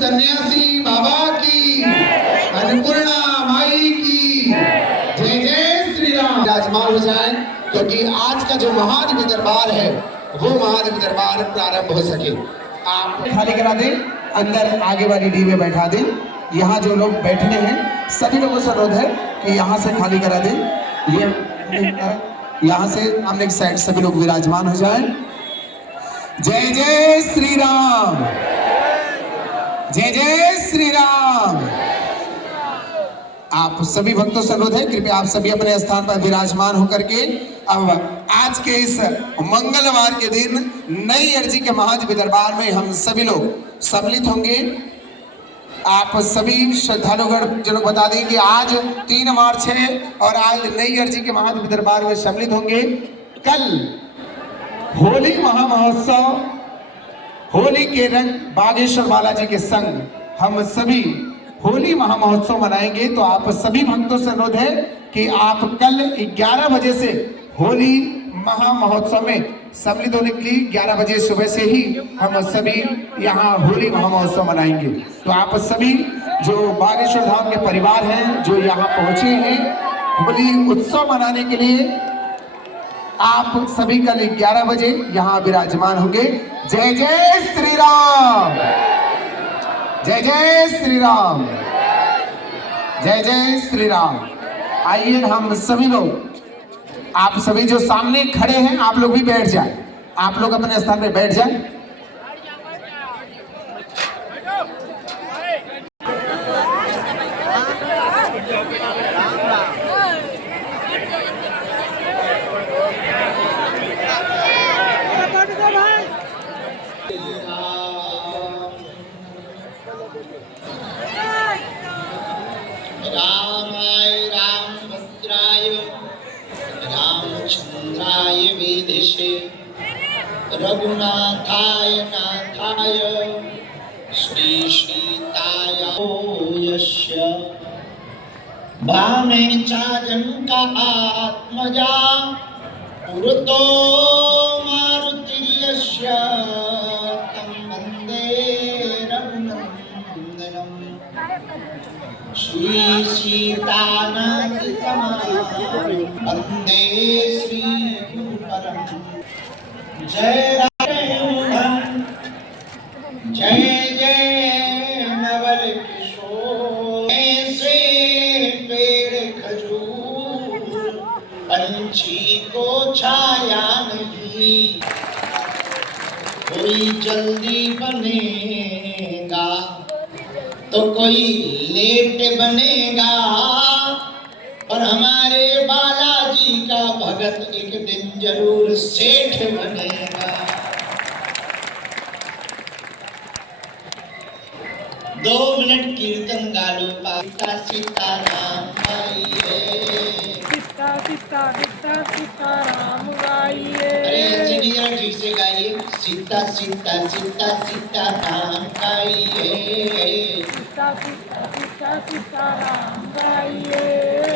सन्यासी बाबा की, अन्नपूर्णा माई की, जय जय श्री राम। विराजमान हो जाए क्योंकि आज का जो महादेव दरबार है वो महादेव दरबार प्रारंभ हो सके। आप खाली करा दें, अंदर आगे वाली डी में बैठा दें। यहाँ जो लोग बैठने हैं सभी लोगों से अनुरोध है कि यहाँ से खाली करा दें। ये यहाँ से हमने एक साइड सभी लोग विराजमान हो जाएं। जय जय श्री राम, जय जय श्री राम। आप सभी भक्तों से अनुरोध है कृपया आप सभी अपने स्थान पर विराजमान होकर के अब आज के इस मंगलवार के दिन नई अर्जी के महादेव दरबार में हम सभी लोग सम्मिलित होंगे। आप सभी श्रद्धालुगण जनों बता दें कि आज 3 मार्च है और आज नई अर्जी के महादेव दरबार में सम्मिलित होंगे। कल होली महामहोत्सव, होली के रंग बागेश्वर बालाजी के संग हम सभी होली महामहोत्सव मनाएंगे। तो आप सभी भक्तों से अनुरोध है कि आप कल 11 बजे से होली महामहोत्सव में सम्मिलित होने के लिए 11 बजे सुबह से ही हम सभी यहाँ होली महामहोत्सव मनाएंगे। तो आप सभी जो बागेश्वर धाम के परिवार हैं जो यहाँ पहुंचे हैं होली उत्सव मनाने के लिए, आप सभी कल 11 बजे यहाँ विराजमान होंगे। जय जय श्री राम, जय जय श्री राम, जय जय श्री राम। आइए हम सभी लोग, आप सभी जो सामने खड़े हैं आप लोग भी बैठ जाएं। आप लोग अपने स्थान पे बैठ जाएं। रामाय रामभद्राय रामचंद्राय वेदिषे रघुनाथाय नाथाय श्री सीताय यस्य भामे चाजन्का आत्मजा पुरतो मारुतिर्यस्य तं वन्दे रघुनन्दनम् श्री सीतानाथ वंदे श्री परम। जय राम, जय जय नवल किशोर, ऐसे पेड़ खजूर पंछी को छाया नहीं, कोई जल्दी बनेगा तो कोई लेट बनेगा, और हमारे बालाजी का भगत एक दिन जरूर सेठ बनेगा। 2 मिनट कीर्तन गालो पाता सीताराम गाइए, सीता सीता सीता सीताराम गाइए। अरे इंजीनियर ठीक से गाइए, सीता सीता सीता सीताराम गाइए, सीता सीता सीता सीताराम गाइए।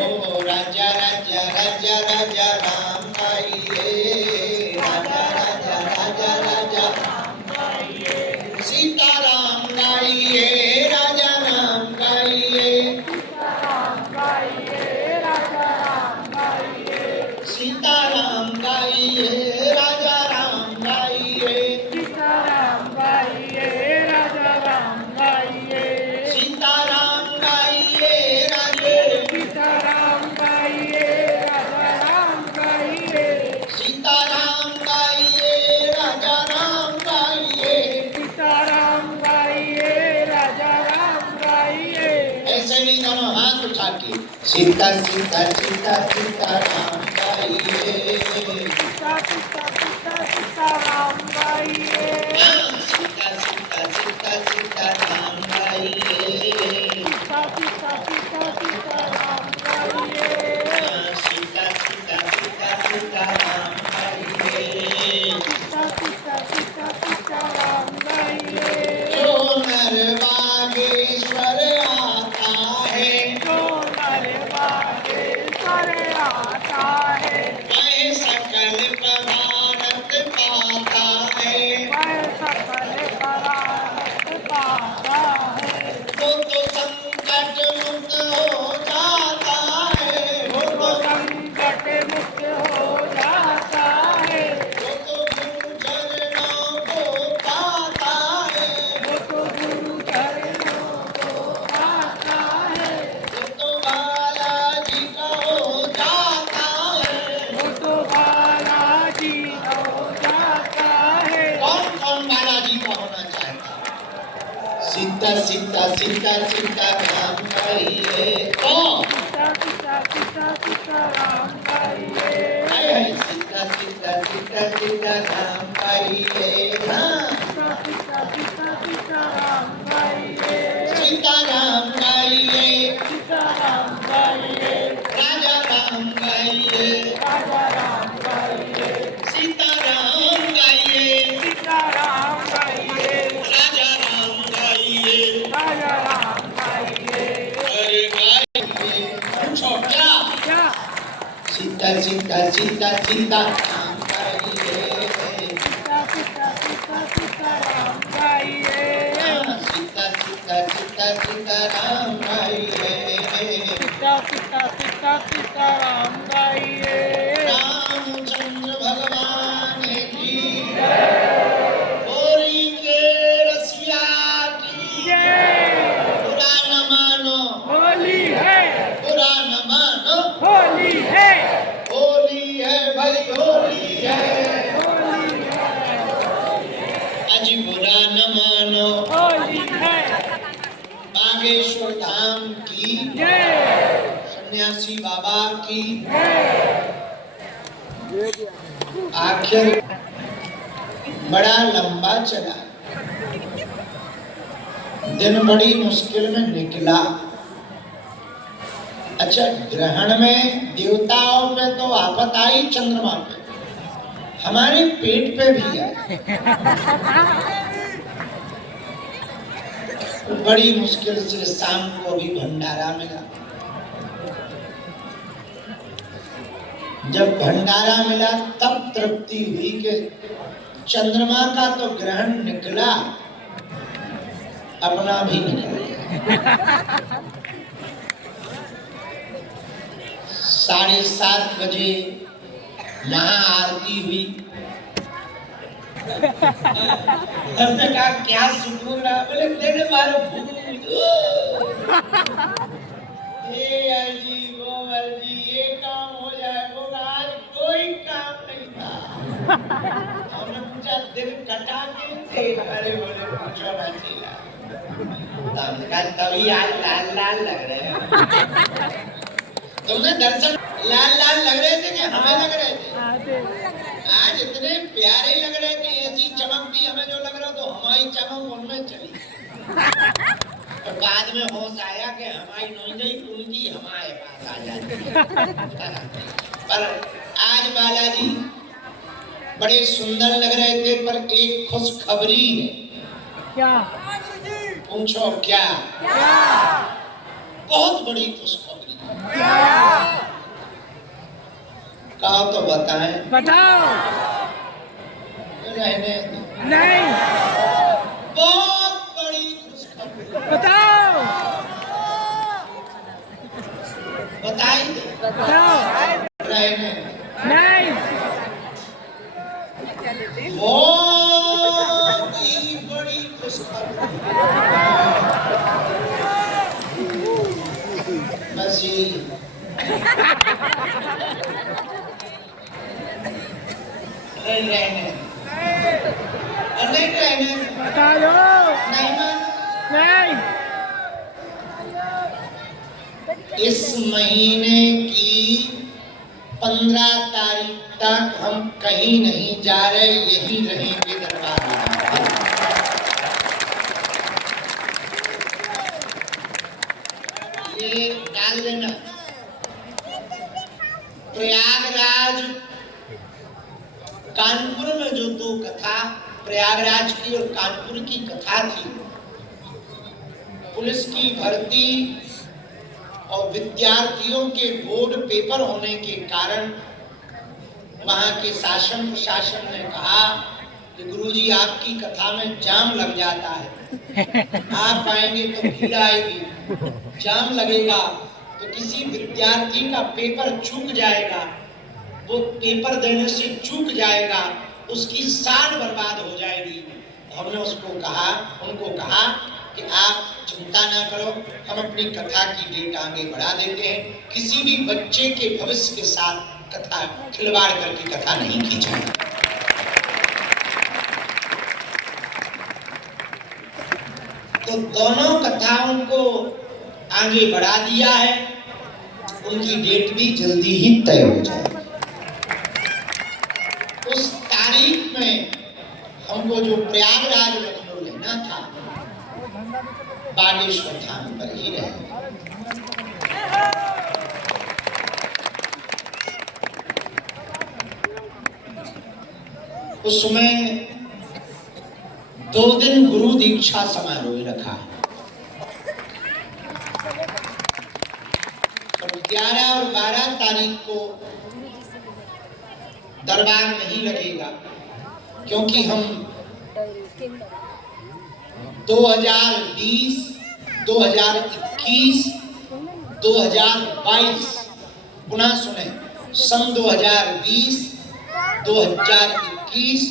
ओ राजा राजा राजा राजा राम गाइए, राजा राजा राजा राजा राम गाइए, सीताराम गाइए, राजा राम गाइए, सीताराम गाइए, राजा राम गाइए। सीताराम गाइए, राजा राम गाइए, सीताराम गाइए, राजा राम गाइए। सीताराम गाइए, राजे सीताराम गाइए, राजा राम गाइए। सीताराम गाइए, राजा राम गाइए। सीताराम गाइए, राजा राम गाइए। ऐसे नहीं, दोनों हाथ उठा के सीता सीता सीता सीताराम गाइए, सीता सीता सीता सीताराम गाइए। सीता सीता सीता सीताराम गाइए, सीता सीता सीता सीताराम गाइए। सीता सीता सीता सीताराम गाइए। सीता सीता सीता सीताराम गाइए। जो नर बागेश्वर आता है, जो नर बागेश्वर आता सीता सीता सीता सीता राम गाइए तो सीता सीता सीता सीताराम गाइए हाय हाय सीता सीता सीता सीता राम गाइए हाँ सीता सीता सीताराम गाइए सीता राम गाइए सीताराम गाइए राजा राम गाइए राजा राम गाइए सीता राम गाइए सीताराम गाइए राजा राम गाइए राजा राम गाइए अरे गाइए पूछो क्या क्या सीता सीता सीता सीता राम गाइए सीता सीता सीता सीताराम गाइए हाँ, सीता सीता सीता सीता राम गाइए सीता सीता सीता सीताराम गाइए रामचंद्र भगवान की होली के रसिया की जय बुरा न मानो होली है बुरा न मानो होली है होली है भाई होली है होली है आज बुरा न मानो होली है बागेश्वर धाम की जय सन्यासी बाबा की जय आखिर बड़ा लंबा चला दिन बड़ी मुश्किल में निकला अच्छा ग्रहण में देवताओं पे तो आफत आई चंद्रमा पे हमारे पेट पे भी आई बड़ी मुश्किल से शाम को भी भंडारा मिला जब भंडारा मिला तब तृप्ति हुई कि चंद्रमा का तो ग्रहण निकला अपना भी निकल गया 7:30 बजे महाआरती हुई हमने कहा क्या सुकून रहा बोले तेरे मारो भूत वो मर्जी ये काम हो जाए वो आज कोई काम नहीं था हमने पूछा दिल कटा के अरे बोले पूछो ना चीला तभी आज लाल लाल लग रहे हैं तुमने दर्शन लाल लाल लग रहे थे कि हमें लग रहे थे आज इतने प्यारे लग रहे थे ऐसी चमक थी हमें जो लग रहा तो हमारी चमक उनमें चली तो बाद में होश आया कि हमारी नहीं गई उनकी हमारे पास आ जाती पर आज बालाजी बड़े सुंदर लग रहे थे पर एक खुशखबरी है क्या पूछो क्या बहुत बड़ी खुशखबरी कहा तो बताएं बताओ रहने दो। नहीं बहुत बड़ी खुशखबरी बताओ बताइए बताओ रहने दो। नहीं बहुत ही बड़ी खुशखबरी बस यही नहीं रहने नहीं रहने बता दो नहीं मानो नहीं इस महीने की 15 तारीख तक हम कहीं नहीं जा रहे यही रहेंगे दरबार में ये डाल देना प्रयागराज कानपुर में जो 2 कथा प्रयागराज की और कानपुर की कथा थी पुलिस की भर्ती और विद्यार्थियों के बोर्ड पेपर होने के कारण वहां के शासन प्रशासन ने कहा कि गुरुजी आपकी कथा में जाम लग जाता है आप आएंगे तो भीड़ आएगी जाम लगेगा तो किसी विद्यार्थी का पेपर चूक जाएगा वो पेपर देने से चूक जाएगा उसकी साल बर्बाद हो जाएगी हमने उनको कहा कि आप चिंता ना करो हम अपनी कथा की डेट आगे बढ़ा देते हैं किसी भी बच्चे के भविष्य के साथ कथा खिलवाड़ करके कथा नहीं की जाएगी तो तो दोनों कथाओं को आगे बढ़ा दिया है, उनकी डेट भी जल्दी ही तय हो जाए। उस तारीख में हमको जो प्रयागराज लखनऊ लेना था, बागेश्वर धाम पर ही रहे। उसमें 2 दिन गुरु दीक्षा समारोह रखा। और 11 और 12 तारीख को दरबार नहीं लगेगा, क्योंकि हम 2020, 2021, 2022 पुनः सुने, सन 2020, 2021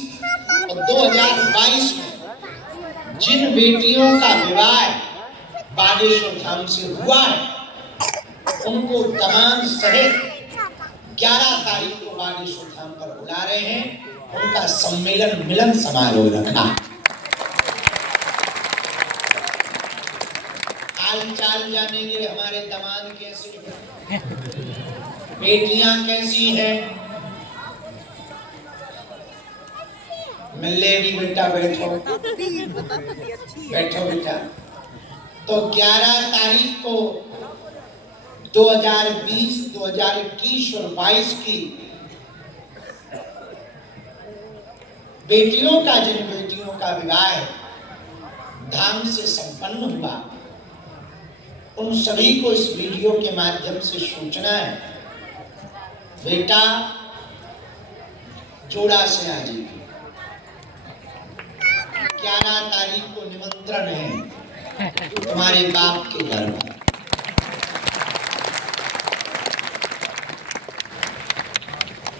और 2022 में जिन बेटियों का विवाह बागेश्वर धाम से हुआ है, उनको तमाम सहित 11 तारीख को बागेश्वर धाम पर बुला रहे हैं। उनका सम्मेलन मिलन समारोह रखा। हाल चाल जानेंगे, हमारे दामाद कैसे हैं, बेटियां कैसी हैं। मिलेगी बेटा, बैठो बैठो बेटा। तो 11 तारीख को 2020, 2021 और 22 की बेटियों का, जिन बेटियों का विवाह धाम से संपन्न हुआ, उन सभी को इस वीडियो के माध्यम से सूचना है, बेटा जोड़ा से आ जाइए। 11 तारीख को निमंत्रण है तुम्हारे बाप के घर में।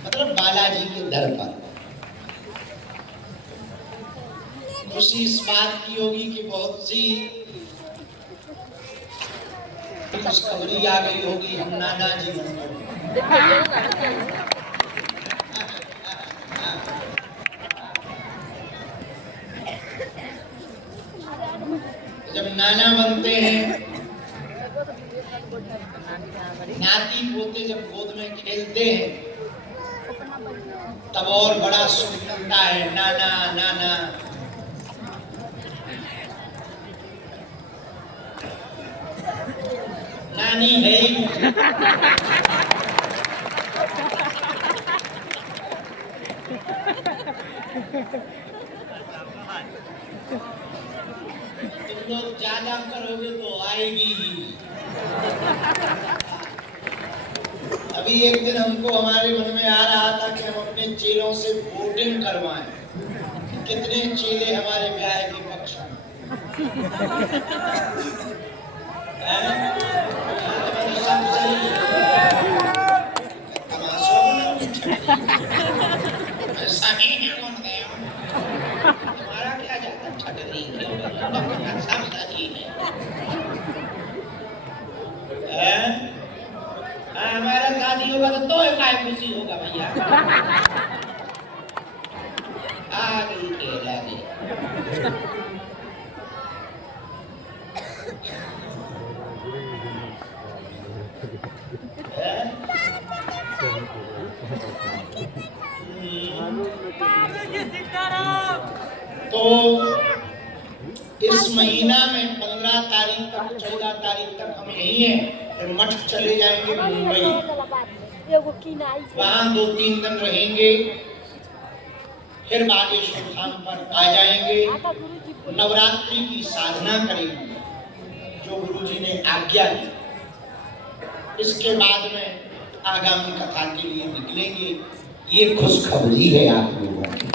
मतलब बालाजी के दर पर। खुशी इस बात की होगी कि बहुत सी खुशखबरी आ गई होगी, हम नाना जी बन गए। जब नाना बनते हैं, नाती पोते जब गोद में खेलते हैं, तब और बड़ा सुख मिलता है। नाना नाना नानी है ही नहीं। तुम लोग ज्यादा करोगे तो आएगी ही। अभी एक दिन हमको हमारे मन में आ रहा था कि हम अपने चेलों से वोटिंग करवाएं, कितने चेले हमारे ब्याह के पक्ष में। सब सही ऐसा ही है, तुम्हारा क्या जाता, छट रही है, सब सही है। हमारा शादी होगा तो काय खुशी होगा भैया। आ गई केला जी। तो इस महीना में 15 तारीख तक, 14 तारीख तक हम यहीं हैं, फिर मठ चले जाएंगे मुंबई। वहाँ 2-3 दिन रहेंगे, फिर बागेश्वर धाम पर आ जाएंगे। नवरात्रि की साधना करेंगे जो गुरुजी ने आज्ञा दी। इसके बाद में आगामी कथा के लिए निकलेंगे। ये खुशखबरी है आप लोगों की।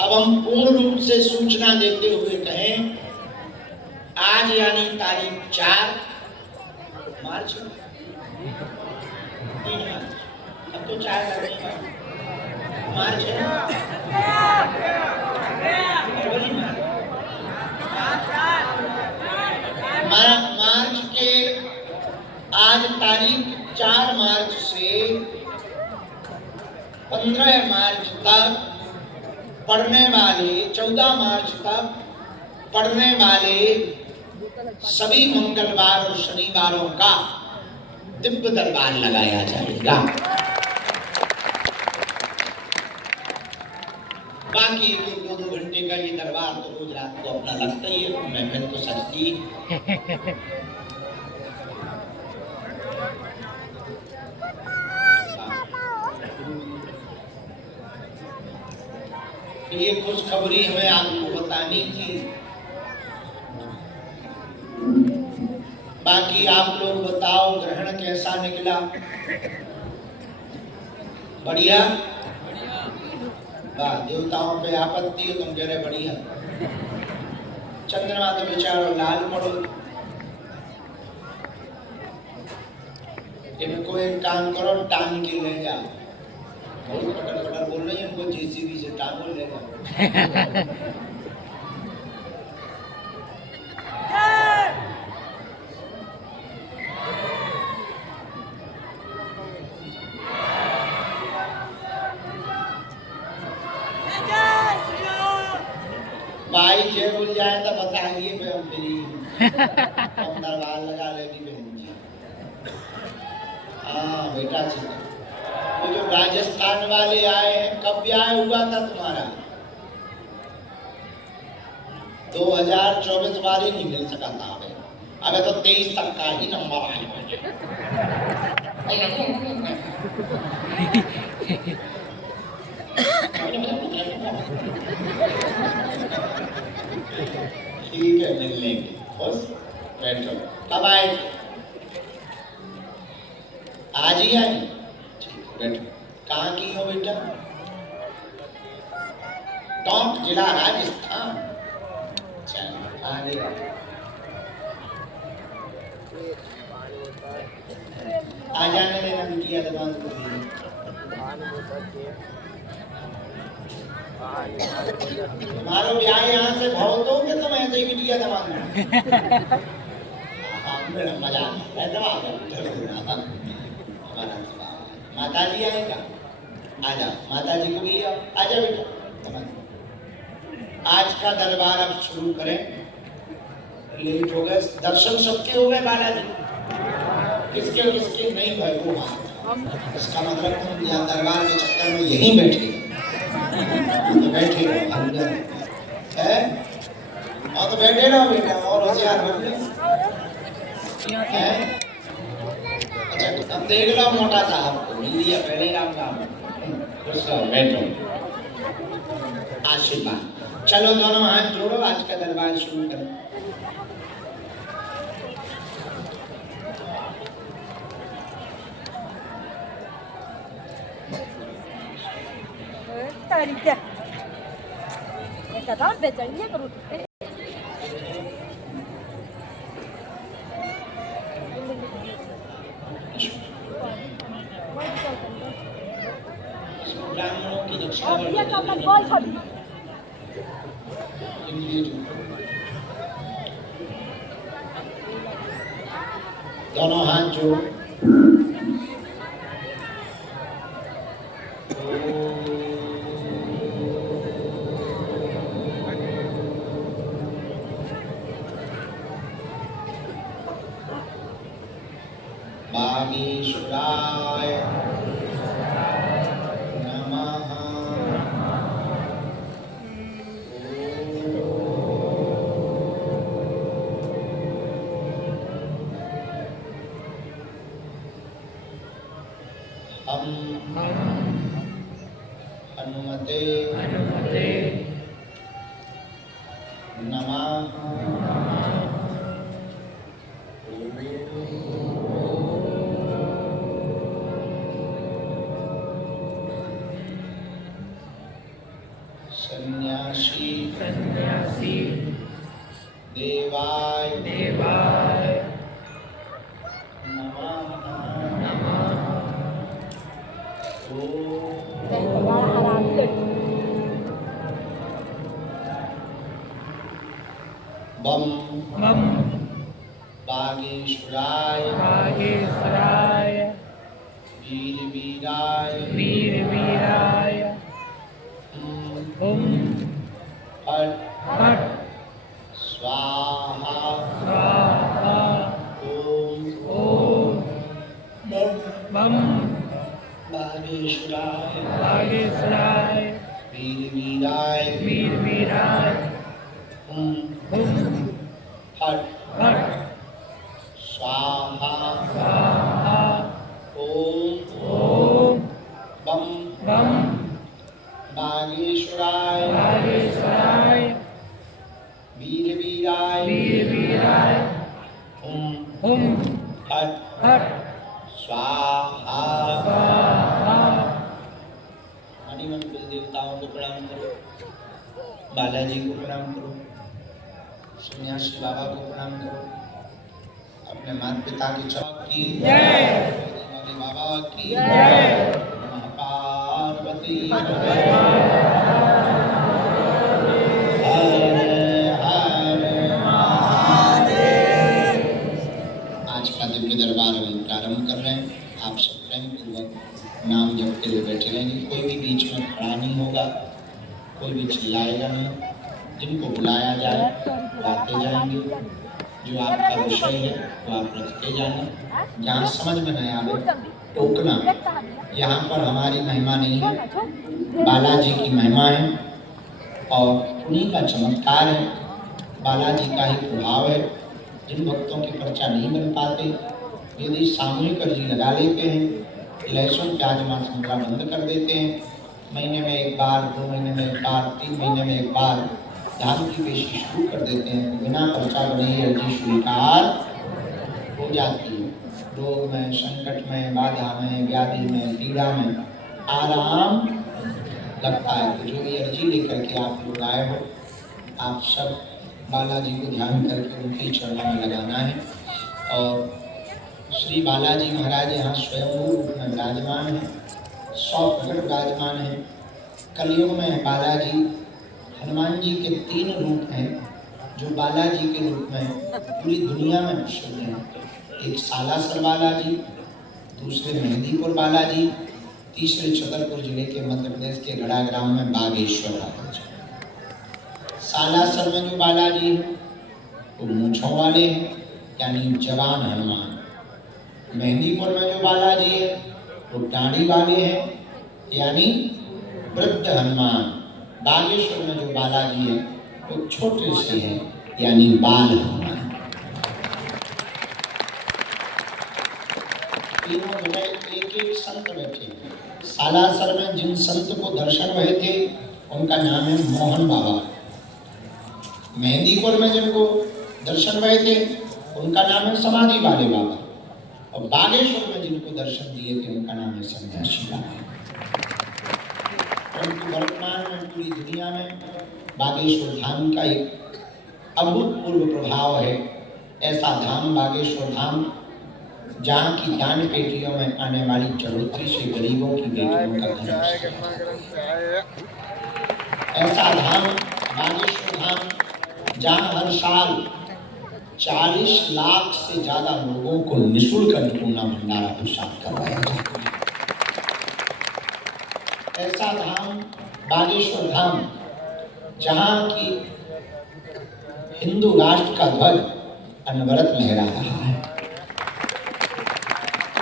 अब हम पूर्ण रूप से सूचना देते हुए कहें, आज यानी तारीख 4 मार्च, 3 मार्च, अब तो 4 मार्च है, फरवरी मार्च के आज तारीख 4 मार्च से 15 मार्च तक पढ़ने वाले 14 मार्च तक पढ़ने वाले सभी मंगलवार और शनिवारों का दिव्य दरबार लगाया जाएगा। बाकी 1-2 घंटे का ये दरबार तो रोज रात को अपना लगता ही है, महफिल तो सजती। ये खुशखबरी हमें आपको बतानी थी। बाकी आप लोग बताओ ग्रहण कैसा निकला? बढ़िया? वाह, देवताओं पे आपत्ति है, तुम कह रहे बढ़िया। चंद्रमा तो बेचारा लाल पड़ो। इनको एक काम करो, टांग के ले जाओ। बहुत कटर बोल रही है, इनको जेसीबी से टांगो ले जाओ। भाई जय बोल जाए तो बताइए, हम फ्री दरबार लगा लेगी बहन जी। हाँ बेटा जी, वो जो राजस्थान वाले आए हैं, कब ब्याह हुआ था तुम्हारा? 2024 वाले नहीं मिल सका था। अबे तो 23 तक का ही नंबर आया। ठीक है, मिल लेंगे। बस बैठो। कब आए? आज ही आए? ठीक, बैठो। कहाँ की हो बेटा? टोंक जिला राजस्थान। चलो आगे। आ जाने देना बिटिया दबान को। तुम्हारो ब्याह यहाँ से बहुत हो कि तुम ऐसे ही बिटिया दबान? मेरा मजा माता जी आएगा। आ जाओ, माता जी को भी ले आओ। आ जाओ बेटा। आज का दरबार अब शुरू करें। लेट हो गए, दर्शन सबके हो गए बालाजी? किसके किसके नहीं भाई? वो इसका मतलब तुम यहाँ दरबार के चक्कर में यहीं बैठे तो बैठे रहो है। और तो बैठे रहो बेटा, और होशियार बन लो। अच्छा अब देख लो मोटा साहब को मिल लिया पहले ही राम काम। बैठो, आशीर्वाद। चलो दोनों हाथ जोड़ो, आज का दरबार शुरू करो। ब्राह्मणों की दक्षिणा दोनों हाथ जोड़। बागीश्वराय नमः। हम हनुमते नमः। सन्यासी देवाय बम बागेश्वराय वीर वीराय फट फट स्वाहा स्वाहा ओम ओम बम बम बागेश्वराय बागेश्वराय वीर वीराय वीर वीराय हुम हुम फट फट स्वाहा स्वाहा ओम ओम बम बम बागेश्वराय बागेश्वराय वीर वीराय वीर वीराय हुम हुम फट फट स्वाहा स्वाहा मणिमन कुल देवताओं को प्रणाम करो, बालाजी को प्रणाम करो, सन्यासी बाबा को प्रणाम करो, अपने माता पिता की चौक की जय वाले बाबा की जय मां पार्वती हर हर आज का दिव्य दरबार हम प्रारंभ कर रहे हैं। आप सब प्रेम पूर्वक नाम जपते हुए बैठे रहेंगे। कोई भी बीच में खड़ा नहीं होगा, कोई भी चिल्लाएगा नहीं। जिनको बुलाया जाए बुलाते जाएंगे। जो आपका विषय है वो आप रखते जाना। जहाँ समझ में नहीं आवे टोकना। यहाँ पर हमारी महिमा नहीं है, बालाजी की महिमा है और उन्हीं का चमत्कार है, बालाजी का ही प्रभाव है। जिन भक्तों के पर्चा नहीं बन पाते, यदि सामूहिक अर्जी लगा लेते हैं, लहसुन प्याज मांस मुद्रा बंद कर देते हैं, महीने में एक बार, 2 महीने में एक बार, 3 महीने में एक बार धाम की पेशी शुरू कर देते हैं, तो बिना पर्चा बने ही अर्जी स्वीकार हो जाती है। रोग में, संकट में, बाधा में, व्याधि में, पीड़ा में आराम लगता है। तो जो भी अर्जी लेकर के आप लोग आए हो, आप सब बालाजी को ध्यान करके उनके चरणों में लगाना है। और श्री बालाजी महाराज यहाँ स्वयं रूप में विराजमान हैं, 100 प्रकट विराजमान हैं। कलयुग में बालाजी हनुमान जी के 3 रूप हैं जो बालाजी के रूप में पूरी दुनिया में प्रसिद्ध हैं। एक सालासर बालाजी, दूसरे मेहंदीपुर बालाजी, तीसरे छतरपुर जिले के मध्य प्रदेश के गढ़ा ग्राम में बागेश्वर बालाजी। सालासर में जो बालाजी है वो मूंछों वाले हैं, यानी जवान हनुमान। मेहंदीपुर में जो बालाजी है वो दाढ़ी वाले हैं, यानी वृद्ध हनुमान। बागेश्वर में जो बालाजी है वो छोटे से हैं, यानी बाल हनुमान। तीनों जगह एक एक संत बैठे हैं। सालासर में जिन संत को दर्शन हुए थे उनका नाम है मोहन बाबा। मेहंदीपुर में जिनको दर्शन हुए थे उनका नाम है समाधि वाले बाबा। और बागेश्वर में जिनको दर्शन दिए थे उनका नाम है सन्यासी बाबा। परंतु वर्तमान में पूरी दुनिया में बागेश्वर धाम का एक अभूतपूर्व प्रभाव है। ऐसा धाम बागेश्वर धाम जहाँ की दान पेटियों में आने वाली चढ़ोतरी से गरीबों की बेटियों का धर्म। ऐसा धाम बागेश्वर धाम जहाँ हर साल 40 लाख से ज्यादा लोगों को निःशुल्क अन्नपूर्णा भंडारा प्रसाद करवाया जाता है। ऐसा धाम बागेश्वर धाम जहाँ की हिंदू राष्ट्र का ध्वज अनवरत लहरा रहा है।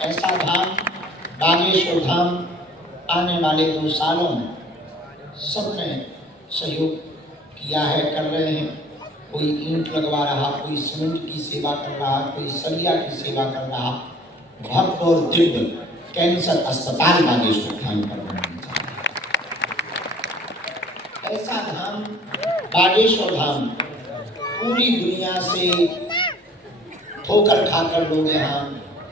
ऐसा धाम बागेश्वर धाम आने वाले 2 सालों में सबने सहयोग किया है, कर रहे हैं। कोई ईंट लगवा रहा, कोई सीमेंट की सेवा कर रहा, कोई सरिया की सेवा कर रहा। भव्य और दिव्य कैंसर अस्पताल बागेश्वर धाम पर बनाने जा रहे हैं। ऐसा धाम बागेश्वर धाम पूरी दुनिया से ठोकर खाकर लोग यहाँ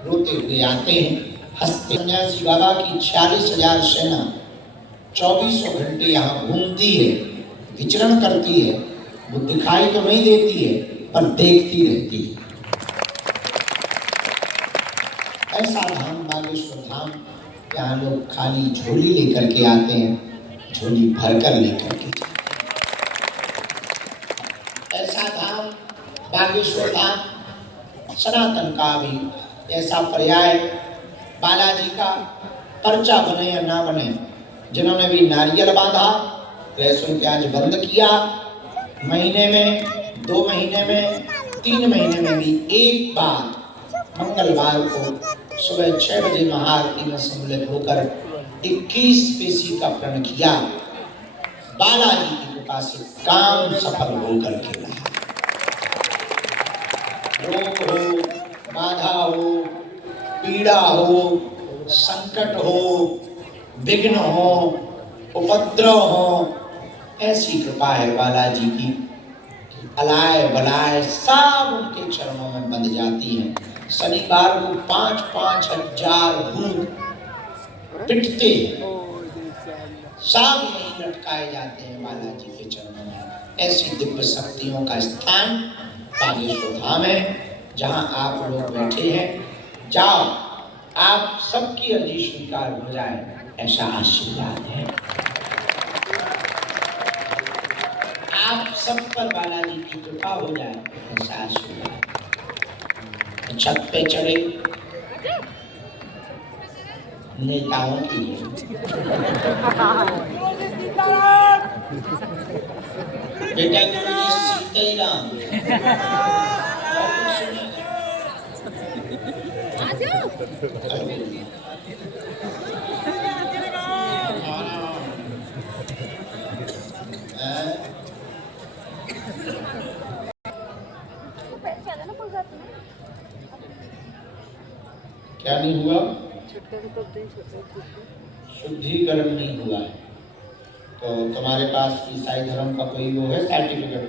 रोते हुए आते हैं, हंसते। सन्यासी बाबा की 46,000 सेना 2400 घंटे यहाँ घूमती है, विचरण करती है। वो दिखाई तो नहीं देती है पर देखती रहती है। ऐसा धाम बागेश्वर धाम, यहाँ लोग खाली झोली लेकर के आते हैं, झोली भरकर लेकर के जाते हैं। ऐसा धाम बागेश्वर धाम सनातन का भी ऐसा पर्याय। बालाजी का पर्चा बने या ना बने, जिन्होंने भी नारियल बांधा, लहसुन प्याज बंद किया, महीने में, 2 महीने में, 3 महीने में भी एक बार मंगलवार को सुबह 6 बजे महाआरती में सम्मिलित होकर 21 पेशी का प्रण किया। बालाजी की कृपा से काम सफल होकर के रहा। रोग हो, बाधा हो, पीड़ा हो, संकट हो, विघ्न हो, उपद्रव हो, ऐसी कृपा है बालाजी की। अलाय बलाय सब उनके चरणों में बंध जाती हैं। शनिवार को 5-5 हजार भूत पिटते सब यहीं लटकाए जाते हैं बालाजी के चरणों में। ऐसी दिव्य शक्तियों का स्थान बागेश्वर धाम है, जहां आप लोग बैठे हैं। जाओ, आप सबकी अर्जी स्वीकार हो जाए, ऐसा आशीर्वाद है। आप सब पर बालाजी की कृपा हो जाए, ऐसा आशीर्वाद। छत पे चढ़े नेताओं की बेटा गुरुजी सीताराम क्या नहीं हुआ? शुद्धिकरण नहीं हुआ है। तो तुम्हारे पास ईसाई धर्म का कोई वो है सर्टिफिकेट?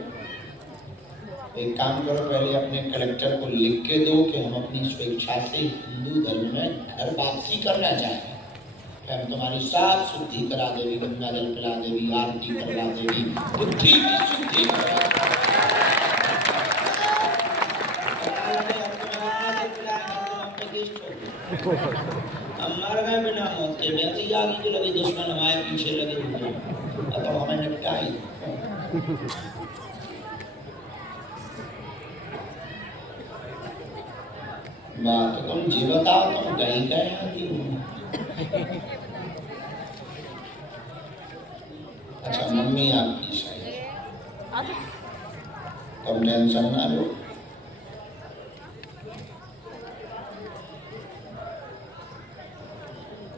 एक काम करो, पहले अपने कलेक्टर को लिख के दो कि हम अपनी स्वेच्छा से हिंदू धर्म में घर वापसी करना चाहते हैं। फिर तुम्हारी साफ शुद्धि करा देवी, गंगा जल पिला देवी, आरती करवा देवी, बुद्धि की शुद्धि करा हमारे बिना मौत के वैसे ही आगे जो लगे दुश्मन हमारे पीछे लगे हुए हैं, अब तो हमें निपटाई। बात तो तुम जी बताओ, तुम गई गए आती हो। अच्छा, मम्मी आपकी शायद, तुम टेंशन ना लो।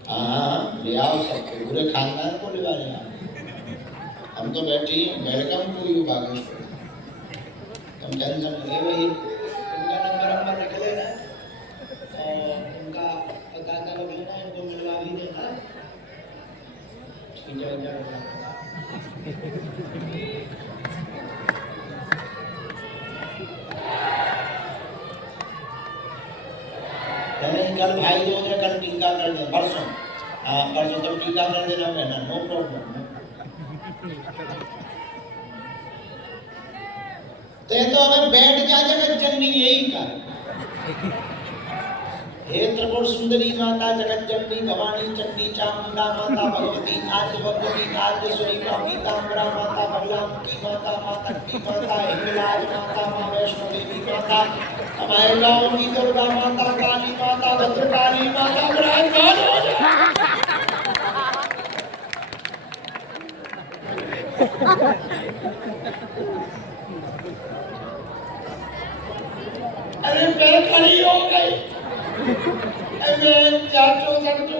हाँ, ले आओ सबको, पूरे खानदान को ले आओ। हम तो बैठे ही, वेलकम टू यू बागेश्वर। तुम टेंशन ले भाई, उनका नंबर लिख लेना और उनका पता कर लेना, इनको मिलवा भी देना। ठीक है, नहीं कल भाई जो है कल टीका कर दे, परसों। हाँ, परसों तक टीका कर देना रहना, नो प्रॉब्लम। तो हमें बैठ जा जगत जननी यही कर। हे त्रिपुर सुंदरी माता, जगत जननी भवानी चंडी चामुंडा माता, भगवती आद्य भगवती आद्य स्वरूपा पीतांबरा माता, बगलामुखी माता, मातंगी माता, हिंगलाज माता, माँ वैष्णो देवी माता, हमारे गाँव की दुर्गा माता, काली माता, भद्रकाली माता, विराजमान हो जाए। अरे पैर खड़ी हो गई, अरे जाचो जाचो।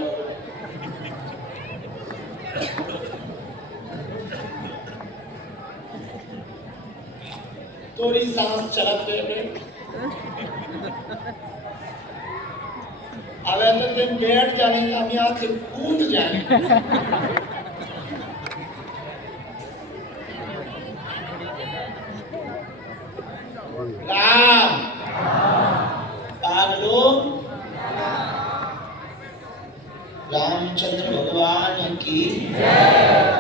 थोड़ी सांस चलत दे। अब तो तुम बैठ जाने, हम यहाँ से कूद जाए। राम पागलो, रामचंद्र भगवान की जय।